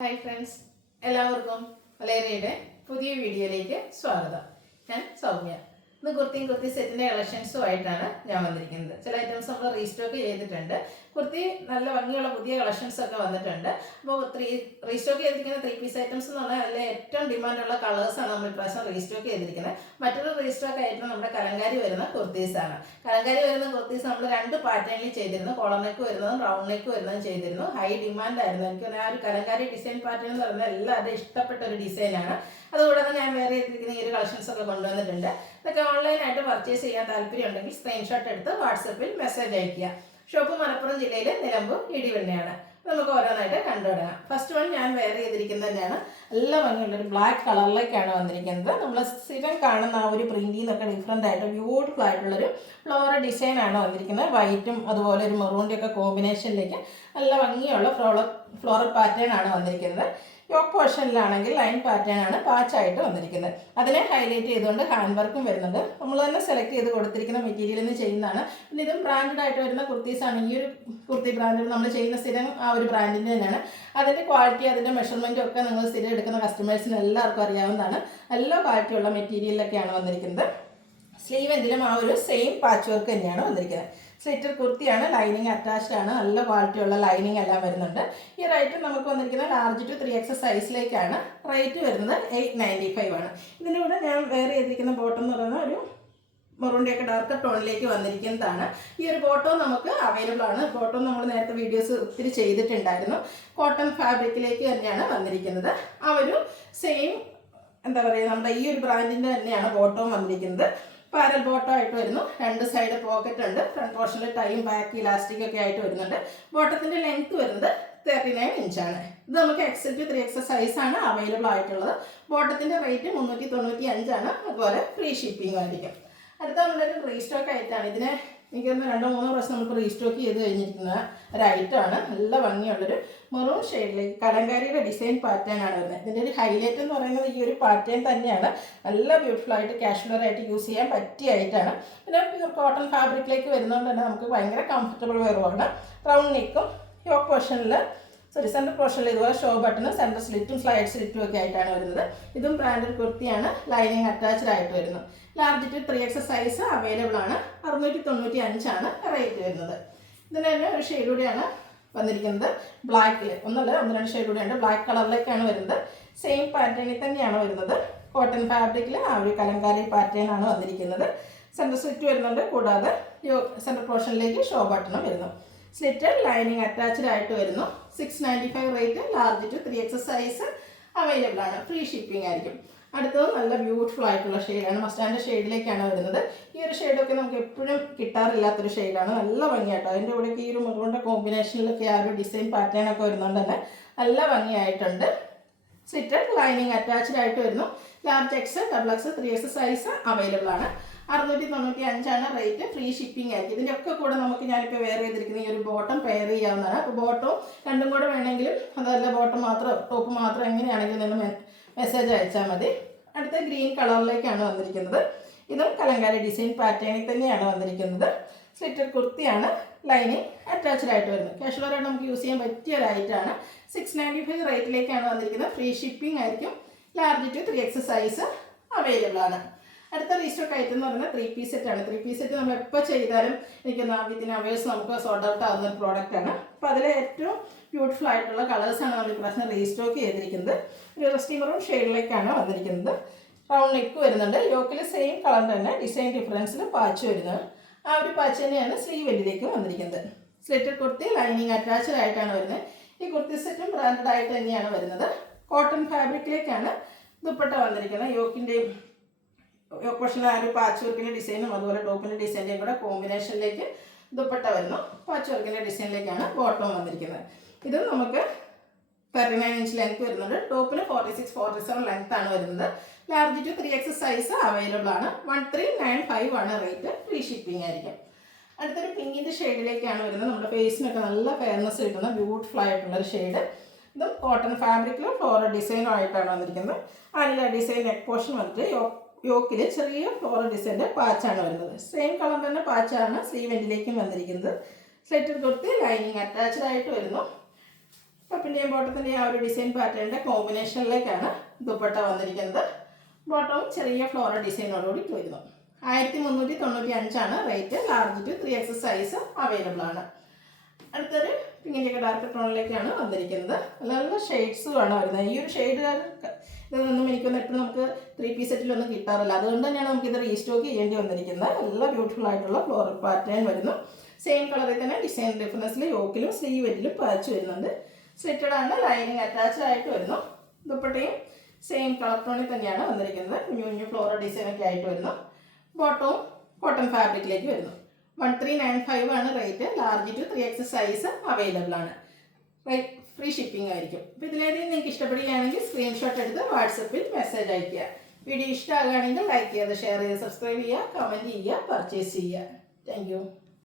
Hi friends, എല്ലാവർക്കും വലേറിയയുടെ പുതിയ വീഡിയോയിലേക്ക് സ്വാഗതം. ഞാൻ സൗമ്യ. ഇന്ന് കുർത്തി സെറ്റിൻ്റെ കളക്ഷൻസുമായിട്ടാണ് ഞാൻ വന്നിരിക്കുന്നത്. ചില ഐറ്റംസ് നമ്മൾ റീസ്റ്റോക്ക് ചെയ്തിട്ടുണ്ട്. കുർത്തി നല്ല ഭംഗിയുള്ള പുതിയ കളക്ഷൻസ് ഒക്കെ വന്നിട്ടുണ്ട്. അപ്പോൾ റീസ്റ്റോക്ക് ചെയ്തിരിക്കുന്ന 3 പീസ് ഐറ്റംസ് എന്ന് പറഞ്ഞാൽ അതിലെ ഏറ്റവും ഡിമാൻഡുള്ള കളേഴ്സാണ് നമ്മൾ ഇപ്രാവശ്യം റീസ്റ്റോക്ക് ചെയ്തിരിക്കുന്നത്. മറ്റൊരു റീസ്റ്റോക്ക് ആയിട്ട് നമ്മുടെ കലങ്കാരി വരുന്ന കുർത്തീസാണ്. കലങ്കാരി വരുന്ന കുർത്തീസ് നമ്മൾ 2 പാറ്റേണിൽ ചെയ്തിരുന്നു. കോളർ നെക്ക് വരുന്നതും റൗണ്ട് നെക്ക് വരുന്നതും ചെയ്തിരുന്നു. ഹൈ ഡിമാൻഡ് ആയിരുന്നു. എനിക്ക് ആ ഒരു കലങ്കാരി ഡിസൈൻ പാറ്റേൺ എന്ന് പറഞ്ഞാൽ എല്ലാവരും ഇഷ്ടപ്പെട്ട ഒരു ഡിസൈനാണ്. അതുകൂടാതെ ഞാൻ വേറെ ചെയ്തിരിക്കുന്ന ഈ ഒരു കളക്ഷൻസ് ഒക്കെ കൊണ്ടുവന്നിട്ടുണ്ട്. ഇതൊക്കെ ഓൺലൈനായിട്ട് പർച്ചേസ് ചെയ്യാൻ താല്പര്യം ഉണ്ടെങ്കിൽ സ്ക്രീൻഷോട്ട് എടുത്ത് വാട്സപ്പിൽ മെസ്സേജ് അയയ്ക്കുക. ഷോപ്പ് മലപ്പുറം ജില്ലയിലെ നിലമ്പൂർ ഇടിവണ്ണയാണ്. നമുക്ക് ഓരോന്നായിട്ട് കണ്ടുപിടാം. ഫസ്റ്റ് വൺ ഞാൻ വെയർ ചെയ്തിരിക്കുന്നത് തന്നെയാണ്. നല്ല ഭംഗിയുള്ളൊരു ബ്ലാക്ക് കളറിലേക്കാണ് വന്നിരിക്കുന്നത്. നമ്മൾ സ്ഥിരം കാണുന്ന ആ ഒരു പ്രിന്റിൽ നിന്നൊക്കെ ഡിഫറെൻ്റ് ആയിട്ട് ബ്യൂട്ടിഫുൾ ആയിട്ടുള്ളൊരു ഫ്ലോറൽ ഡിസൈനാണ് വന്നിരിക്കുന്നത്. വൈറ്റും അതുപോലെ ഒരു മെറൂണിൻ്റെ ഒക്കെ കോമ്പിനേഷനിലേക്ക് നല്ല ഭംഗിയുള്ള ഫ്ലോറൽ പാറ്റേൺ ആണ് വന്നിരിക്കുന്നത്. യോക്ക് പോർഷനിലാണെങ്കിൽ ലൈൻ പാറ്റേൺ ആണ് പാച്ചായിട്ട് വന്നിരിക്കുന്നത്. അതിനെ ഹൈലൈറ്റ് ചെയ്തുകൊണ്ട് ഹാൻഡ് വർക്കും വരുന്നുണ്ട്. നമ്മൾ തന്നെ സെലക്ട് ചെയ്ത് കൊടുത്തിരിക്കുന്ന മെറ്റീരിയലിൽ നിന്ന് ചെയ്യുന്നതാണ്. പിന്നെ ഇതും ബ്രാൻഡഡ് ആയിട്ട് വരുന്ന കുർത്തീസാണ്. ഈ ഒരു കുർത്തി ബ്രാൻഡിൽ നമ്മൾ ചെയ്യുന്ന സ്ഥിരം ആ ഒരു ബ്രാൻഡിൻ്റെ തന്നെയാണ്. അതിൻ്റെ ക്വാളിറ്റി, അതിൻ്റെ മെഷർമെൻറ്റും ഒക്കെ നിങ്ങൾ സ്ഥിരം എടുക്കുന്ന കസ്റ്റമേഴ്സിന് എല്ലാവർക്കും അറിയാവുന്നതാണ്. നല്ല ക്വാളിറ്റിയുള്ള മെറ്റീരിയലൊക്കെയാണ് വന്നിരിക്കുന്നത്. സ്ലീവ് എൻഡിലും ആ ഒരു സെയിം പാച്ച് വർക്ക് തന്നെയാണ് വന്നിരിക്കുന്നത്. സ്ലിറ്റർ കുർത്തിയാണ്. ലൈനിങ് അറ്റാച്ച്ഡ് ആണ്. നല്ല ക്വാളിറ്റിയുള്ള ലൈനിങ് എല്ലാം വരുന്നുണ്ട്. ഈ റേറ്റ് നമുക്ക് വന്നിരിക്കുന്നത് ലാർജ് ടു 3X സൈസിലേക്കാണ്. റേറ്റ് വരുന്നത് 895 ആണ്. ഇതിൻ്റെ കൂടെ ഞാൻ വേറെ ചെയ്തിരിക്കുന്ന ബോട്ടം എന്ന് പറയുന്ന ഒരു മെറൂണിൻ്റെയൊക്കെ ഡാർക്ക് ടോണിലേക്ക് വന്നിരിക്കുന്നതാണ്. ഈ ഒരു ബോട്ടം നമുക്ക് അവൈലബിൾ ആണ്. ബോട്ടം നമ്മൾ നേരത്തെ വീഡിയോസ് ഒത്തിരി ചെയ്തിട്ടുണ്ടായിരുന്നു. കോട്ടൺ ഫാബ്രിക്കിലേക്ക് തന്നെയാണ് വന്നിരിക്കുന്നത്. ആ ഒരു സെയിം എന്താ പറയുക, നമ്മുടെ ഈ ഒരു ബ്രാൻഡിൻ്റെ തന്നെയാണ് ബോട്ടവും വന്നിരിക്കുന്നത്. പാരൽ ബോട്ടം ആയിട്ട് വരുന്നു. 2 സൈഡ് പോക്കറ്റ് ഉണ്ട്. ഫ്രണ്ട് പോർഷനിൽ ടൈം, ബാക്ക്, ഇലാസ്റ്റിക് ഒക്കെ ആയിട്ട് വരുന്നുണ്ട്. ബോട്ടത്തിൻ്റെ ലെങ്ത് വരുന്നത് 39 ഇഞ്ചാണ്. ഇത് നമുക്ക് XL to 3X സൈസാണ് അവൈലബിൾ ആയിട്ടുള്ളത്. ബോട്ടത്തിൻ്റെ റേറ്റ് 395 ആണ്. അതുപോലെ ഫ്രീ ഷിപ്പിംഗ് ആയിരിക്കും. അടുത്ത നമ്മളൊരു റീസ്റ്റോക്ക് ആയിട്ടാണ്. ഇതിനെ എനിക്ക് 2-3 പ്രാവശ്യം നമുക്ക് റീസ്റ്റോക്ക് ചെയ്ത് കഴിഞ്ഞിരിക്കുന്ന ഒരു ഐറ്റമാണ്. നല്ല ഭംഗിയുള്ളൊരു മെറൂൺ ഷെയ്ഡിലേക്ക് കലങ്കാരിയുടെ ഡിസൈൻ പാറ്റേൺ ആണ് വരുന്നത്. ഇതിൻ്റെ ഒരു ഹൈലൈറ്റ് എന്ന് പറയുന്നത് ഈ ഒരു പാറ്റേൺ തന്നെയാണ്. നല്ല ബ്യൂട്ടിഫുൾ ആയിട്ട് കാഷ്വലർ ആയിട്ട് യൂസ് ചെയ്യാൻ പറ്റിയ ആയിട്ടാണ്. പിന്നെ പ്യൂർ കോട്ടൺ ഫാബ്രിക്കിലേക്ക് വരുന്നതുകൊണ്ട് തന്നെ നമുക്ക് ഭയങ്കര കംഫർട്ടബിൾ വെയറുമാണ്. റൗണ്ട് നെക്കും യോക്ക് പോർഷനിൽ സെൻറ്റർ പോർഷനിൽ ഇതുപോലെ ഷോ ബട്ടണും സെൻറ്റർ സ്ലിറ്റും സ്ലൈഡ് സ്ലിറ്റും ഒക്കെ ആയിട്ടാണ് വരുന്നത്. ഇതും ബ്രാൻഡഡ് കുർത്തിയാണ്. ലൈനിങ് അറ്റാച്ച്ഡ് ആയിട്ട് വരുന്നു. Large to 3X size available ആണ്. 695 ആണ് റേറ്റ് വരുന്നത്. ഇതിന് തന്നെ ഒരു ഷെയ്ഡ് കൂടിയാണ് വന്നിരിക്കുന്നത്. ബ്ലാക്കിൽ 1-2 ഷെയ്ഡ് കൂടിയുണ്ട്. ബ്ലാക്ക് കളറിലേക്കാണ് വരുന്നത്. സെയിം പാറ്റേണിൽ തന്നെയാണ് വരുന്നത്. കോട്ടൺ ഫാബ്രിക്കിൽ ആ ഒരു കലങ്കാരി പാറ്റേൺ ആണ് വന്നിരിക്കുന്നത്. സെൻറ്റർ സ്ലിറ്റ് വരുന്നുണ്ട്. കൂടാതെ സെൻറ്റർ പോർഷനിലേക്ക് ഷോ ബട്ടണും വരുന്നു. സ്ലിറ്റ് ലൈനിങ് അറ്റാച്ച്ഡ് ആയിട്ട് വരുന്നു. 695 rate. Large to 3X size available ആണ്. ഫ്രീ ഷിപ്പിംഗ് ആയിരിക്കും. അടുത്തത് നല്ല ബ്യൂട്ടിഫുൾ ആയിട്ടുള്ള ഷെയ്ഡാണ്. മസ്റ്റാൻഡ് ഷെയ്ഡിലേക്കാണ് വരുന്നത്. ഈ ഒരു ഷെയ്ഡൊക്കെ നമുക്ക് എപ്പോഴും കിട്ടാറില്ലാത്തൊരു ഷെയ്ഡാണ്. നല്ല ഭംഗിയായിട്ടോ. അതിൻ്റെ കൂടെയൊക്കെ ഈ ഒരു മെറൂണിൻ്റെ കോമ്പിനേഷനിലൊക്കെ ആ ഒരു ഡിസൈൻ പാറ്റേൺ ഒക്കെ വരുന്നതുകൊണ്ട് തന്നെ നല്ല ഭംഗിയായിട്ടുണ്ട്. സ്ലിറ്റ് ലൈനിങ് അറ്റാച്ച്ഡ് ആയിട്ട് വരുന്നു. Large X, XXL, 3X size available ആണ്. 695 ആണ് റേറ്റ്. ഫ്രീ ഷിപ്പിംഗ് ആയിരിക്കും. ഇതിൻ്റെ ഒക്കെ കൂടെ നമുക്ക് ഞാനിപ്പോൾ വെയർ ചെയ്തിരിക്കുന്ന ഈ ഒരു ബോട്ടം പെയർ ചെയ്യാവുന്നതാണ്. അപ്പോൾ ബോട്ടം രണ്ടും കൂടെ വേണമെങ്കിലും, അതല്ല ബോട്ടം മാത്രം ടോപ്പ് മാത്രം എങ്ങനെയാണെങ്കിലും നിങ്ങൾ മെസ്സേജ് അയച്ചാൽ മതി. അടുത്ത ഗ്രീൻ കളറിലേക്കാണ് വന്നിരിക്കുന്നത്. ഇതും കലങ്കാരി ഡിസൈൻ പാറ്റേണിൽ തന്നെയാണ് വന്നിരിക്കുന്നത്. സ്ലിറ്റർ കുർത്തിയാണ്. ലൈനിങ് അറ്റാച്ച്ഡ് ആയിട്ട് വരുന്നത്. കാഷ്വലറായിട്ട് നമുക്ക് യൂസ് ചെയ്യാൻ പറ്റിയ ഒരു ഐറ്റമാണ്. 695 റേറ്റിലേക്കാണ് വന്നിരിക്കുന്നത്. ഫ്രീ ഷിപ്പിംഗ് ആയിരിക്കും. Large to 3X size available ആണ്. അടുത്ത റീസ്റ്റോക്ക് ഐറ്റം എന്ന് പറയുന്നത് 3 പീസ് സെറ്റാണ്. 3 പീസ് സെറ്റ് നമ്മൾ എപ്പോൾ ചെയ്താലും വിത്തിൻ അവേഴ്സ് നമുക്ക് സോർട്ട് ഔട്ട് ആവുന്ന ഒരു പ്രോഡക്റ്റാണ്. അപ്പോൾ അതിലെ ഏറ്റവും ബ്യൂട്ടിഫുൾ ആയിട്ടുള്ള കളേഴ്സാണ് നമ്മൾ ഇപ്രാവശ്യം റീസ്റ്റോക്ക് ചെയ്തിരിക്കുന്നത്. ഒരു റസ്റ്റി മെറൂൺ ഷെയ്ഡിലേക്കാണ് വന്നിരിക്കുന്നത്. റൗണ്ട് നെക്ക് വരുന്നുണ്ട്. യോക്കിൽ സെയിം കളർ തന്നെ, ഡിസൈൻ ഡിഫറൻസിൽ പാച്ച് വരുന്നത്. ആ ഒരു പാച്ച് തന്നെയാണ് സ്ലീവ് എൻഡിലേക്കും വന്നിരിക്കുന്നത്. സ്ലിറ്റർ കുർത്തി ലൈനിങ് അറ്റാച്ച്ഡ് ആയിട്ടാണ് വരുന്നത്. ഈ കുർത്തി സെറ്റും ബ്രാൻഡഡ് ആയിട്ട് തന്നെയാണ് വരുന്നത്. കോട്ടൺ ഫാബ്രിക്കിലേക്കാണ് ദുപ്പട്ട വന്നിരിക്കുന്നത്. യോക്ക് പോർഷനിൽ ആ ഒരു പാച്ച് വർക്കിൻ്റെ ഡിസൈനും അതുപോലെ ടോപ്പിൻ്റെ ഡിസൈൻ്റെയും കൂടെ കോമ്പിനേഷനിലേക്ക് ദുപ്പട്ട വരുന്നു. പാച്ച് വർക്കിൻ്റെ ഡിസൈനിലേക്കാണ് ബോട്ടം വന്നിരിക്കുന്നത്. ഇതും നമുക്ക് 39 ഇഞ്ച് ലെങ്ത് വരുന്നുണ്ട്. ടോപ്പിന് 46-47 ലെങ്ത് ആണ് വരുന്നത്. Large to 3X size available ആണ്. 1395 ആണ് റേറ്റ്. ഫ്രീ ഷിപ്പിംഗ് ആയിരിക്കും. അടുത്തൊരു പിങ്കിൻ്റെ ഷെയ്ഡിലേക്കാണ് വരുന്നത്. നമ്മുടെ ഫേസിനൊക്കെ നല്ല ഫെയർനെസ് കിട്ടുന്ന ബ്യൂട്ടിഫുൾ ആയിട്ടുള്ളൊരു ഷെയ്ഡ്. ഇതും കോട്ടൺ ഫാബ്രിക്കിലും ഫ്ലോറൽ ഡിസൈനും ആയിട്ടാണ് വന്നിരിക്കുന്നത്. അതിൽ ഡിസൈൻ നെക്ക് പോർഷൻ വന്നിട്ട് യോക്കിൽ ചെറിയ ഫ്ലോറൽ ഡിസൈൻ്റെ പാച്ചാണ് വരുന്നത്. സെയിം കളർ തന്നെ പാച്ചാണ് സ്ലീവ് എൻഡിലേക്കും വന്നിരിക്കുന്നത്. സ്ലിറ്റർ കുർത്തി ലൈനിങ് അറ്റാച്ച്ഡ് ആയിട്ട് വരുന്നു. ടോപ്പിൻ്റെയും ബോട്ടത്തിൻ്റെയും ആ ഒരു ഡിസൈൻ പാറ്റേണിൻ്റെ കോമ്പിനേഷനിലേക്കാണ് ദുപ്പട്ട വന്നിരിക്കുന്നത്. ബോട്ടവും ചെറിയ ഫ്ലോറൽ ഡിസൈനോടുകൂടി വരുന്നു. 1395 rate. Large to 3X size available ആണ്. അടുത്തൊരു പിങ്കിൻ്റെയൊക്കെ ഡാർക്ക് ടോണിലേക്കാണ് വന്നിരിക്കുന്നത്. നല്ല ഷെയ്ഡ്സുമാണ് വരുന്നത്. ഈ ഒരു ഷെയ്ഡുകാർ ഇതൊന്നും എനിക്കൊന്നും എപ്പോഴും നമുക്ക് 3 പീസ് സെറ്റിലൊന്നും കിട്ടാറില്ല. അതുകൊണ്ട് തന്നെയാണ് നമുക്കിത് റീസ്റ്റോക്ക് ചെയ്യേണ്ടി വന്നിരിക്കുന്നത്. നല്ല ബ്യൂട്ടിഫുൾ ആയിട്ടുള്ള ഫ്ലോറൽ പാറ്റേൺ വരുന്നു. സെയിം കളറിൽ തന്നെ ഡിസൈൻ ഡിഫറൻസിൽ യോക്കിലും സ്ലീവെറ്റിലും പാച്ച് വരുന്നുണ്ട്. സ്ലിറ്റഡ് ആണ്, ലൈനിങ് അറ്റാച്ച്ഡ് ആയിട്ട് വരുന്നു. ദുപ്പട്ടയും സെയിം കളർ ടോണിൽ തന്നെയാണ് വന്നിരിക്കുന്നത്. കുഞ്ഞു കുഞ്ഞു ഫ്ലോറൽ ഡിസൈനൊക്കെ ആയിട്ട് വരുന്നു. ബോട്ടവും കോട്ടൺ ഫാബ്രിക്കിലേക്ക് വരുന്നു. 1395 rate. Large to 3X size available ആണ്. ഫ്രീ ഷിപ്പിംഗ് ആയിരിക്കും. അപ്പോൾ ഇതിലേതെങ്കിലും നിങ്ങൾക്ക് ഇഷ്ടപ്പെടുകയാണെങ്കിൽ സ്ക്രീൻഷോട്ട് എടുത്ത് വാട്സപ്പിൽ മെസ്സേജ് അയയ്ക്കുക. വീഡിയോ ഇഷ്ടമാകുകയാണെങ്കിൽ ലൈക്ക് ചെയ്യുക, ഷെയർ ചെയ്യുക, സബ്സ്ക്രൈബ് ചെയ്യുക, കമൻറ്റ് ചെയ്യുക, പർച്ചേസ് ചെയ്യുക. Thank you.